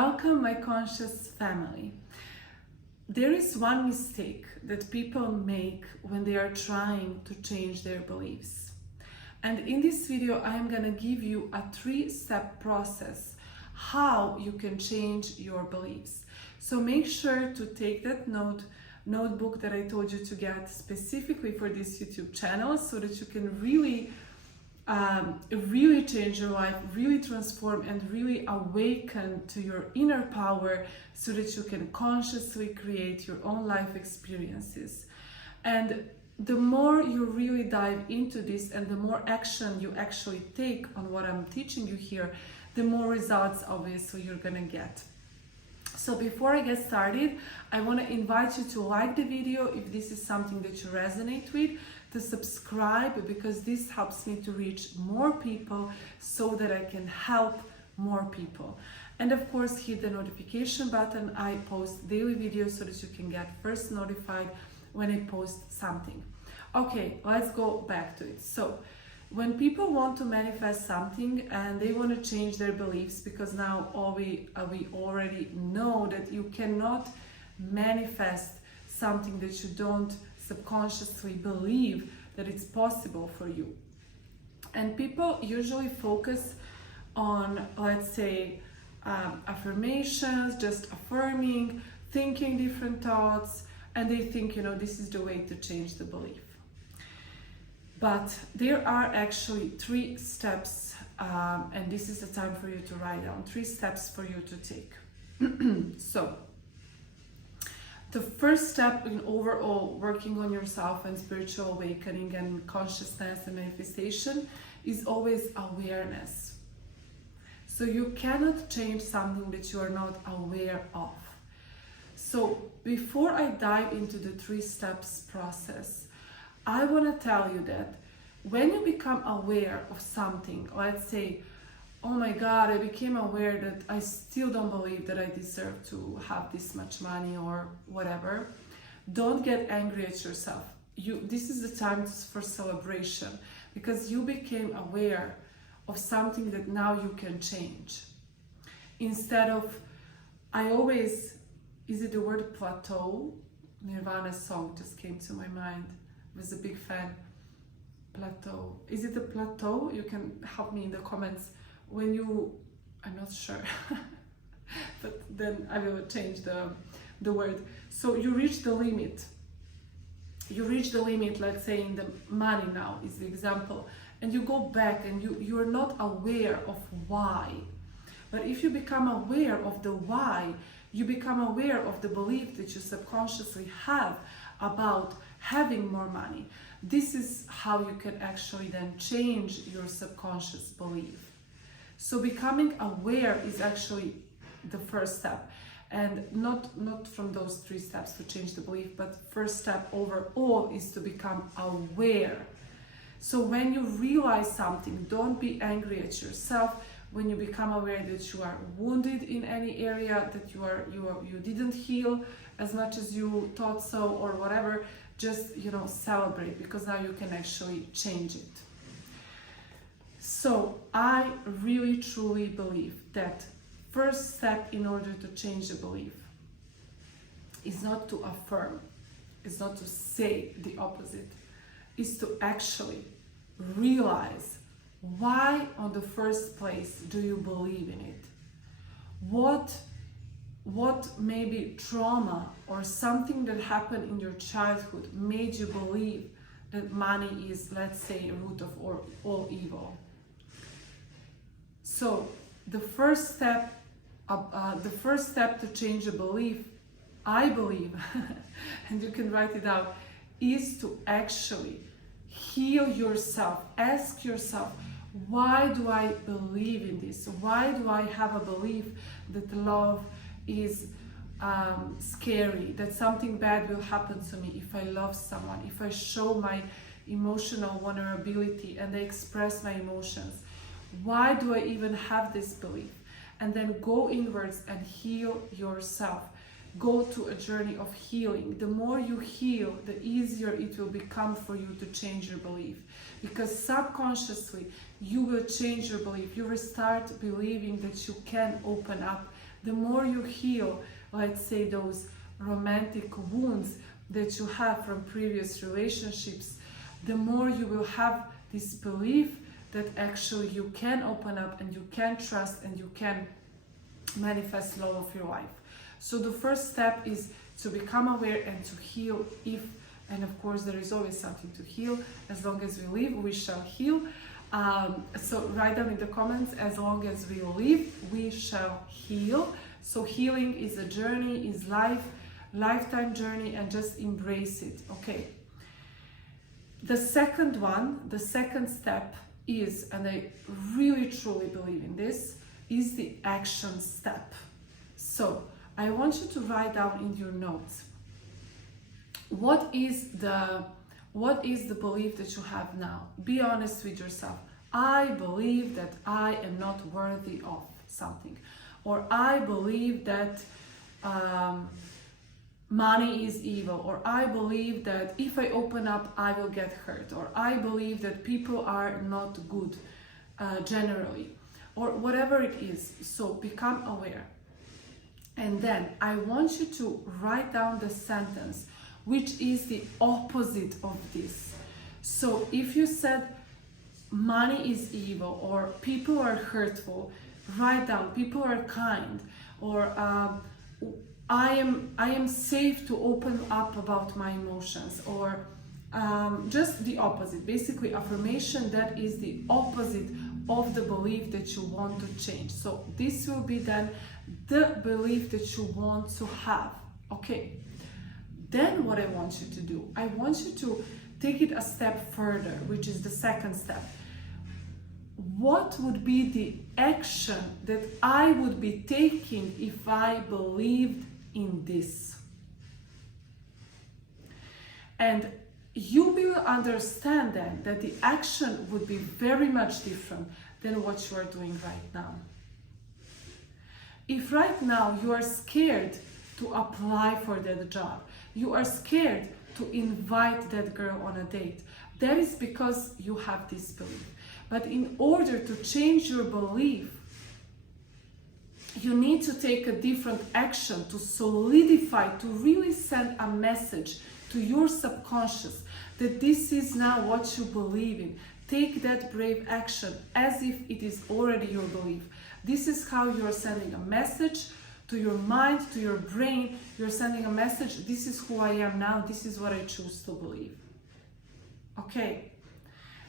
Welcome, my conscious family. There is one mistake that people make when they are trying to change their beliefs. And in this video, I am going to give you a 3-step process how you can change your beliefs. So make sure to take that notebook that I told you to get specifically for this YouTube channel so that you can really change your life, really transform and really awaken to your inner power so that you can consciously create your own life experiences. And the more you really dive into this and the more action you actually take on what I'm teaching you here, the more results obviously you're gonna get. So before I get started, I want to invite you to like the video if this is something that you resonate with, to subscribe because this helps me to reach more people so that I can help more people. And of course, hit the notification button. I post daily videos so that you can get first notified when I post something. Okay, let's go back to it. So when people want to manifest something and they want to change their beliefs, because now we already know that you cannot manifest something that you don't subconsciously believe that it's possible for you. And people usually focus on, let's say, affirmations, just affirming, thinking different thoughts, and they think, this is the way to change the belief. But there are actually 3 steps, and this is the time for you to write down 3 steps for you to take. So, the first step in overall working on yourself and spiritual awakening and consciousness and manifestation is always awareness. So you cannot change something that you are not aware of. So before I dive into the 3 steps process, I want to tell you that when you become aware of something, let's say, oh my God, I became aware that I still don't believe that I deserve to have this much money or whatever, don't get angry at yourself. This is the time for celebration because you became aware of something that now you can change. Instead of, is it the word plateau? Nirvana's song just came to my mind. I was a big fan. Plateau. Is it a plateau? You can help me in the comments. I'm not sure, but then I will change the word. So you reach the limit. Let's say in the money now is the example. And you go back and you are not aware of why. But if you become aware of the why, you become aware of the belief that you subconsciously have about having more money. This is how you can actually then change your subconscious belief. So becoming aware is actually the first step, and not from those 3 steps to change the belief, but first step overall is to become aware. So when you realize something, don't be angry at yourself. When you become aware that you are wounded in any area, that you didn't heal as much as you thought so or whatever, just celebrate because now you can actually change it. So I really truly believe that first step in order to change the belief is not to affirm, is not to say the opposite, is to actually realize why on the first place do you believe in it? What maybe trauma or something that happened in your childhood made you believe that money is, let's say, a root of all evil? So the first step to change a belief, I believe, and you can write it out, is to actually heal yourself. Ask yourself, why do I believe in this? Why do I have a belief that love is scary, that something bad will happen to me if I love someone, if I show my emotional vulnerability and I express my emotions? Why do I even have this belief? And then go inwards and heal yourself. Go to a journey of healing. The more you heal, the easier it will become for you to change your belief. Because subconsciously, you will change your belief. You will start believing that you can open up the more you heal, let's say, those romantic wounds that you have from previous relationships, the more you will have this belief that actually you can open up and you can trust and you can manifest love of your life. So the first step is to become aware and to heal and of course there is always something to heal. As long as we live, we shall heal. So write down in the comments, as long as we live, we shall heal. So healing is a journey, is lifetime journey, and just embrace it, okay? The second step is, and I really truly believe in this, is the action step. So I want you to write down in your notes, what is the belief that you have now? Be honest with yourself. I believe that I am not worthy of something, or I believe that money is evil, or I believe that if I open up I will get hurt, or I believe that people are not good generally, or whatever it is. So become aware. And then I want you to write down the sentence which is the opposite of this. So if you said money is evil, or people are hurtful, write down people are kind, or I am safe to open up about my emotions, or just the opposite. Basically, affirmation that is the opposite of the belief that you want to change. So this will be then the belief that you want to have, okay? Then what I want you to do, I want you to take it a step further, which is the second step. What would be the action that I would be taking if I believed in this? And you will understand then that the action would be very much different than what you are doing right now. If right now you are scared to apply for that job, you are scared to invite that girl on a date, that is because you have this belief. But in order to change your belief, you need to take a different action to solidify, to really send a message to your subconscious that this is now what you believe in. Take that brave action as if it is already your belief. This is how you are sending a message to your mind, to your brain. You're sending a message, this is who I am now, this is what I choose to believe. Okay?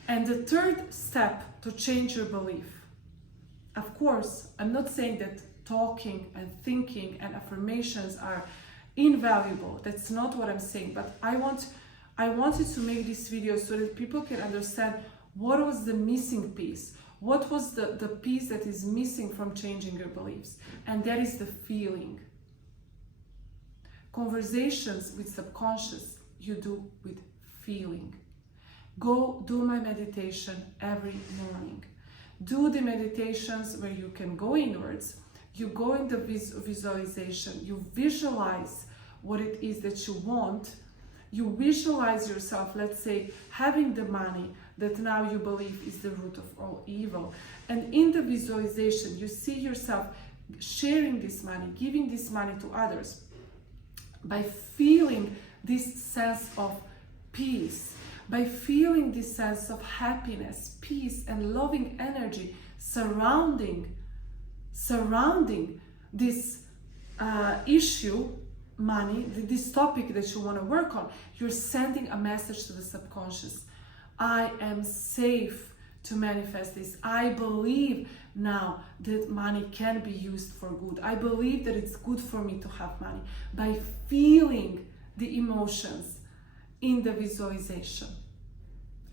And the third step to change your belief. Of course, I'm not saying that talking and thinking and affirmations are invaluable. That's not what I'm saying. But I wanted to make this video so that people can understand what was the missing piece. What was the piece that is missing from changing your beliefs? And that is the feeling. Conversations with subconscious, you do with feeling. Go do my meditation every morning. Do the meditations where you can go inwards. You go in the visualization. You visualize what it is that you want. You visualize yourself, let's say, having the money that now you believe is the root of all evil. And in the visualization, you see yourself sharing this money, giving this money to others by feeling this sense of peace, by feeling this sense of happiness, peace, and loving energy surrounding this issue, money, this topic that you want to work on. You're sending a message to the subconscious. I am safe to manifest this. I believe now that money can be used for good. I believe that it's good for me to have money, by feeling the emotions in the visualization.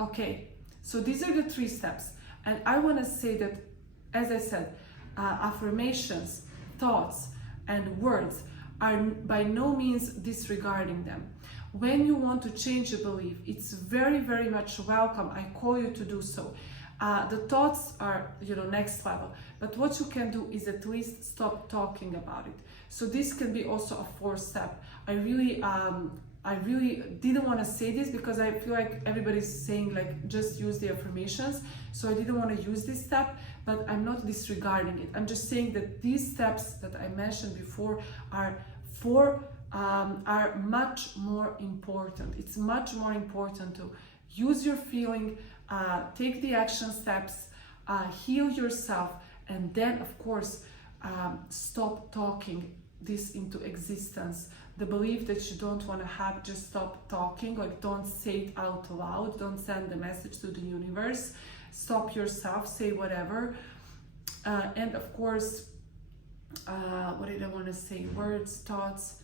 Okay, so these are the 3 steps. And I want to say that, as I said, affirmations, thoughts, and words are by no means disregarding them. When you want to change a belief, it's very, very much welcome. I call you to do so. The thoughts are, next level. But what you can do is at least stop talking about it. So this can be also a 4th step. I really I really didn't want to say this because I feel like everybody's saying like just use the affirmations, so I didn't want to use this step, but I'm not disregarding it. I'm just saying that these steps that I mentioned before are much more important. It's much more important to use your feeling, take the action steps, heal yourself, and then of course stop talking this into existence. The belief that you don't want to have, just stop talking, like don't say it out loud, don't send the message to the universe, stop yourself, say whatever. And of course, what did I want to say? Words, thoughts,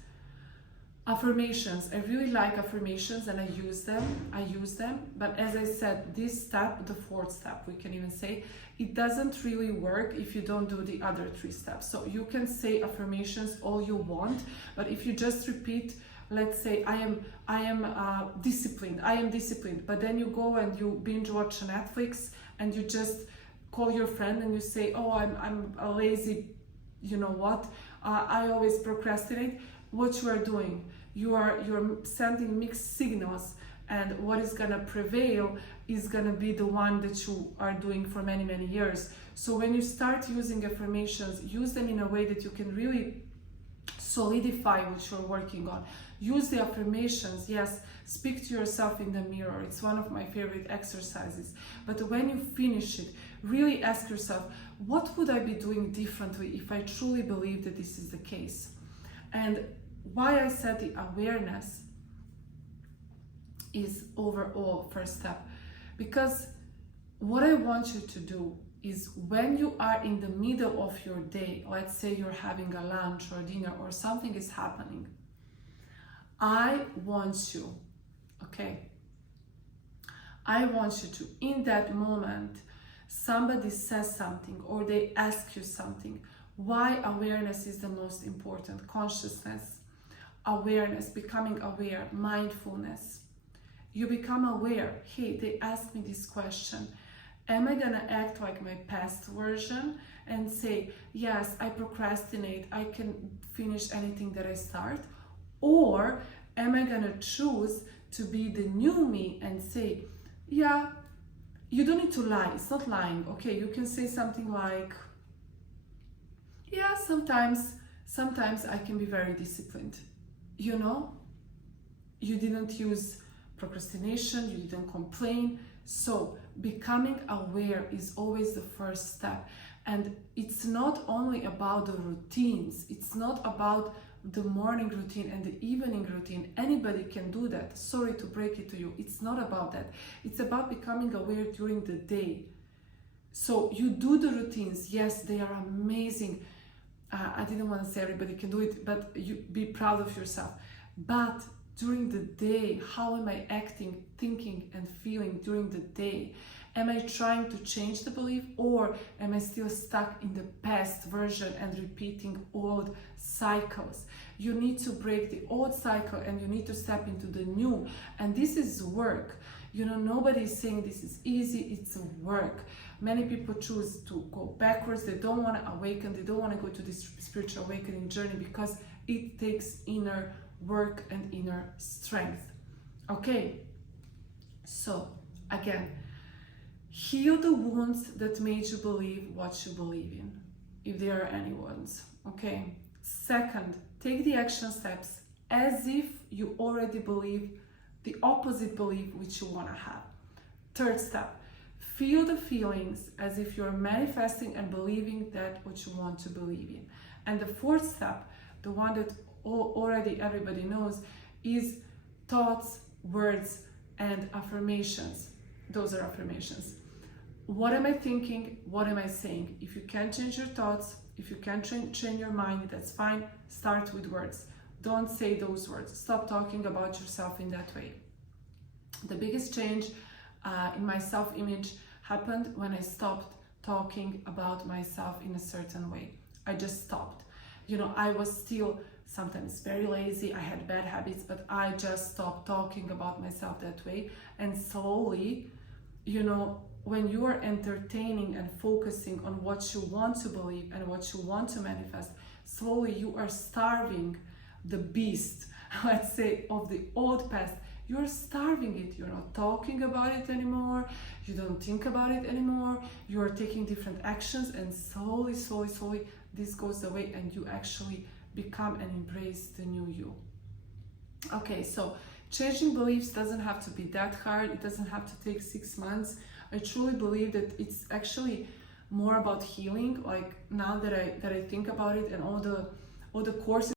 affirmations. I really like affirmations and I use them, but as I said, this step, the fourth step, we can even say, it doesn't really work if you don't do the other three steps. So you can say affirmations all you want, but if you just repeat, let's say I am disciplined, but then you go and you binge watch Netflix and you just call your friend and you say, oh, I'm a lazy, you know what, I always procrastinate. What you are doing, you're sending mixed signals, and what is gonna prevail is gonna be the one that you are doing for many years. So when you start using affirmations, use them in a way that you can really solidify what you're working on. Use the affirmations, yes, speak to yourself in the mirror. It's one of my favorite exercises. But when you finish it, really ask yourself, what would I be doing differently if I truly believe that this is the case? And why I said the awareness is overall first step, because what I want you to do is when you are in the middle of your day, let's say you're having a lunch or dinner or something is happening, I want you to, in that moment, somebody says something or they ask you something. Why awareness is the most important? Consciousness, awareness, becoming aware, mindfulness. You become aware, hey, they asked me this question. Am I gonna act like my past version and say, yes, I procrastinate, I can finish anything that I start? Or am I gonna choose to be the new me and say, yeah, you don't need to lie, it's not lying, okay? You can say something like, yeah, sometimes I can be very disciplined. You know, you didn't use procrastination, you didn't complain. So becoming aware is always the first step. And it's not only about the routines, it's not about the morning routine and the evening routine. Anybody can do that. Sorry to break it to you. It's not about that. It's about becoming aware during the day. So you do the routines. Yes, they are amazing. I didn't want to say everybody can do it, but you be proud of yourself. But during the day, how am I acting, thinking and feeling during the day? Am I trying to change the belief, or am I still stuck in the past version and repeating old cycles? You need to break the old cycle and you need to step into the new. And this is work. You know, nobody is saying this is easy, it's work. Many people choose to go backwards. They don't want to awaken. They don't want to go to this spiritual awakening journey because it takes inner work and inner strength. Okay, so again, heal the wounds that made you believe what you believe in, if there are any ones. Okay. Second, take the action steps as if you already believe the opposite belief which you want to have. Third step, feel the feelings as if you're manifesting and believing that what you want to believe in. And the fourth step, the one that already everybody knows, is thoughts, words, and affirmations. Those are affirmations. What am I thinking? What am I saying? If you can't change your thoughts, if you can't change your mind, that's fine. Start with words. Don't say those words. Stop talking about yourself in that way. The biggest change in my self-image happened when I stopped talking about myself in a certain way. I just stopped. You know, I was still sometimes very lazy. I had bad habits, but I just stopped talking about myself that way. And slowly, you know, when you are entertaining and focusing on what you want to believe and what you want to manifest, slowly you are starving the beast, let's say, of the old past. You're starving it. You're not talking about it anymore. You don't think about it anymore. You are taking different actions, and slowly, this goes away, and you actually become and embrace the new you. Okay, so changing beliefs doesn't have to be that hard. It doesn't have to take 6 months. I truly believe that it's actually more about healing. Like now that I think about it, and all the courses